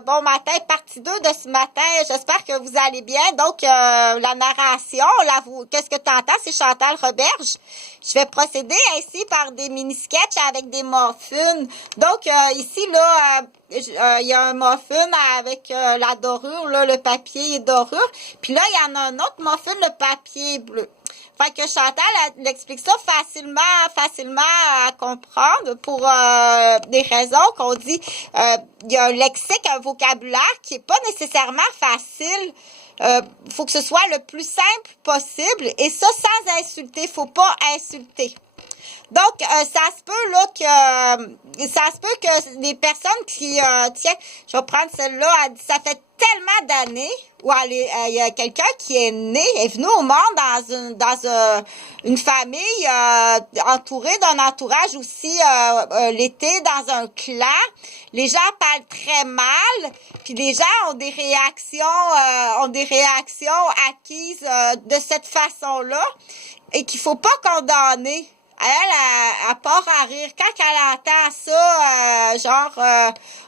bon matin, partie 2 de ce matin. J'espère que vous allez bien. Donc, la narration, qu'est-ce que tu entends? C'est Chantal Roberge. Je vais procéder ainsi par des mini-sketchs avec des muffins. Donc, ici, là, il y a un muffin avec la dorure, là, le papier est dorure. Puis là, il y en a un autre muffin, le papier est bleu. Fait que Chantal, elle explique ça facilement à comprendre pour des raisons qu'on dit. Il y a un lexique, un vocabulaire qui est pas nécessairement facile. Faut que ce soit le plus simple possible et ça sans insulter. Faut pas insulter. Donc, ça se peut que les personnes qui, tiens, je vais prendre celle-là, elle dit, ça fait tellement d'années où il y a quelqu'un qui est né, est venu au monde dans une famille entourée d'un entourage aussi l'été dans un clan. Les gens parlent très mal, puis les gens ont des réactions acquises de cette façon-là et qu'il faut pas condamner. Elle part à rire. Quand elle entend ça,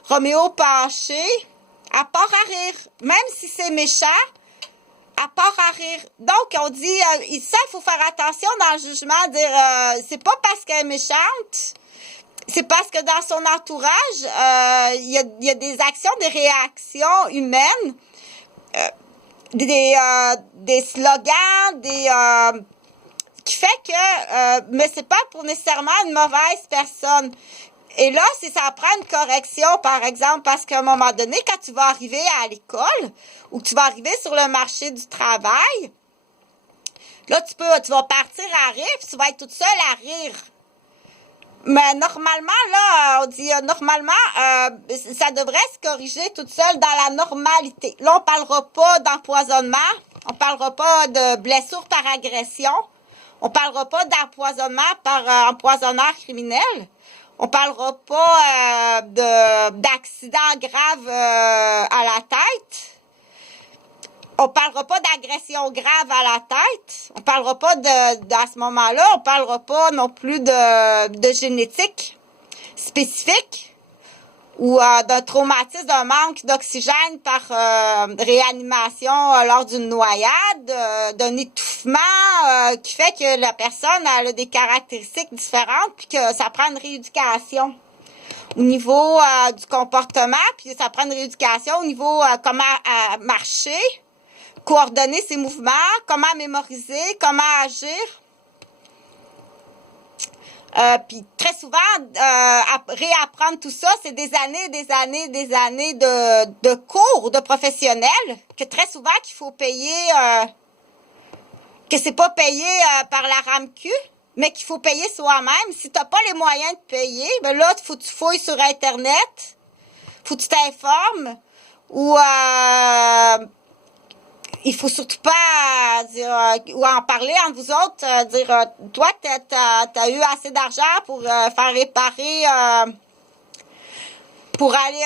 Roméo Panché, elle part à rire. Même si c'est méchant, elle part à rire. Donc, on dit, ça, il faut faire attention dans le jugement, dire, c'est pas parce qu'elle est méchante, c'est parce que dans son entourage, il y a des actions, des réactions humaines, des slogans, qui fait que, mais c'est pas pour nécessairement une mauvaise personne. Et là, si ça prend une correction, par exemple, parce qu'à un moment donné, quand tu vas arriver à l'école ou que tu vas arriver sur le marché du travail, là, tu vas partir à rire, puis tu vas être toute seule à rire. Mais normalement, là, on dit normalement, ça devrait se corriger toute seule dans la normalité. Là, on parlera pas d'empoisonnement, on parlera pas de blessure par agression. On parlera pas d'empoisonnement par empoisonneur criminel. On parlera pas d'accident grave à la tête. On parlera pas d'agression grave à la tête. On parlera pas à ce moment-là, on parlera pas non plus de génétique spécifique ou d'un traumatisme, d'un manque d'oxygène par réanimation lors d'une noyade, d'un étouffement qui fait que la personne a des caractéristiques différentes puis que ça prend une rééducation au niveau du comportement, puis ça prend une rééducation au niveau comment marcher, coordonner ses mouvements, comment mémoriser, comment agir. Puis très souvent, réapprendre tout ça, c'est des années de cours de professionnels que très souvent qu'il faut payer, que c'est pas payé par la RAMQ, mais qu'il faut payer soi-même. Si t'as pas les moyens de payer, ben là, faut que tu fouilles sur Internet, faut que tu t'informes ou il faut surtout pas dire ou en parler entre vous autres, dire toi t'as eu assez d'argent pour faire réparer pour aller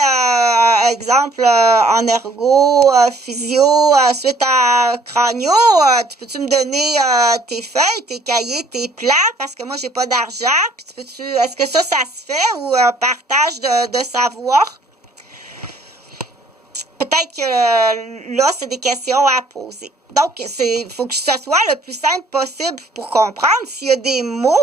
exemple en ergo, physio suite à crânio, tu peux-tu me donner tes feuilles, tes cahiers, tes plans parce que moi j'ai pas d'argent, puis est-ce que ça se fait ou un partage de savoir? Peut-être que là, c'est des questions à poser. Donc, faut que ce soit le plus simple possible pour comprendre. S'il y a des mots,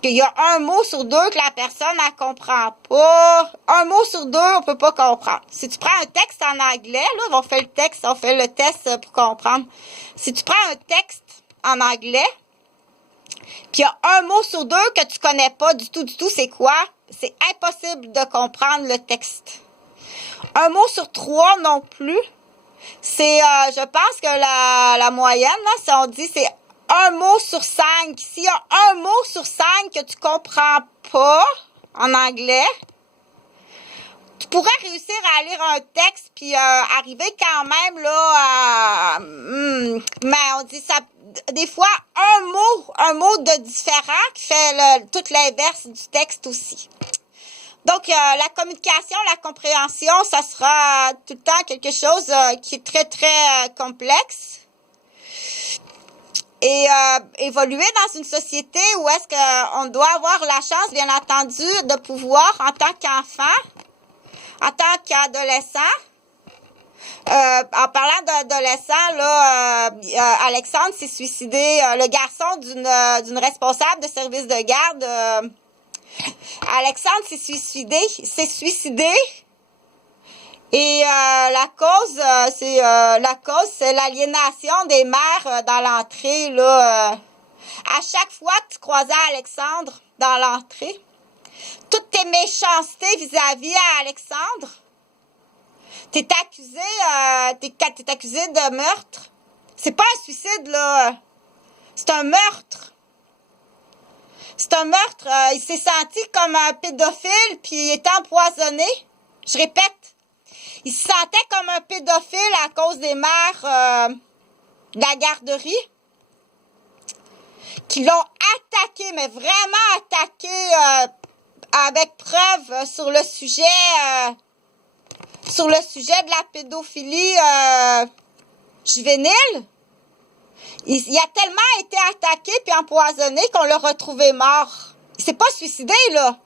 qu'il y a un mot sur deux que la personne ne comprend pas, un mot sur deux, on peut pas comprendre. Si tu prends un texte en anglais, là, on fait le test pour comprendre. Si tu prends un texte en anglais, puis il y a un mot sur deux que tu connais pas du tout, c'est quoi? C'est impossible de comprendre le texte. Un mot sur 3 non plus. C'est, je pense que la moyenne, là, si on dit, c'est un mot sur 5. S'il y a un mot sur 5 que tu comprends pas en anglais, tu pourrais réussir à lire un texte puis arriver quand même là mais on dit ça des fois un mot de différent qui fait tout l'inverse du texte aussi. Donc, la communication, la compréhension, ça sera tout le temps quelque chose qui est très, très complexe. Et évoluer dans une société où est-ce qu'on doit avoir la chance, bien entendu, de pouvoir, en tant qu'enfant, en tant qu'adolescent. En parlant d'adolescent, là, Alexandre s'est suicidé, le garçon d'une responsable de service de garde. Alexandre s'est suicidé. Et la cause, c'est l'aliénation des mères dans l'entrée, là. À chaque fois que tu croisais Alexandre dans l'entrée, toutes tes méchancetés vis-à-vis à Alexandre, t'es accusé de meurtre. C'est pas un suicide, là. C'est un meurtre. C'est un meurtre. Il s'est senti comme un pédophile, puis il était empoisonné. Je répète. Il se sentait comme un pédophile à cause des mères de la garderie qui l'ont attaqué, mais vraiment attaqué avec preuve sur le sujet de la pédophilie juvénile. Il a tellement été attaqué puis empoisonné qu'on l'a retrouvé mort. Il s'est pas suicidé, là.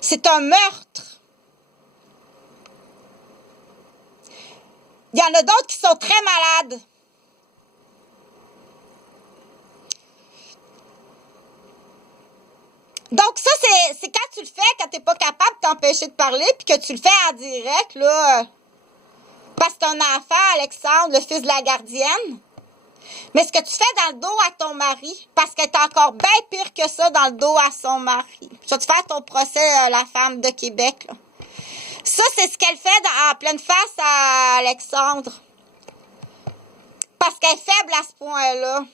C'est un meurtre. Il y en a d'autres qui sont très malades. Donc ça, c'est quand tu le fais, quand tu n'es pas capable de t'empêcher de parler, puis que tu le fais en direct, là, parce que c'est un enfant, Alexandre, le fils de la gardienne. Mais ce que tu fais dans le dos à ton mari, parce qu'elle est encore bien pire que ça dans le dos à son mari. Je vais te faire ton procès, la femme de Québec, là. Ça, c'est ce qu'elle fait en pleine face à Alexandre. Parce qu'elle est faible à ce point-là.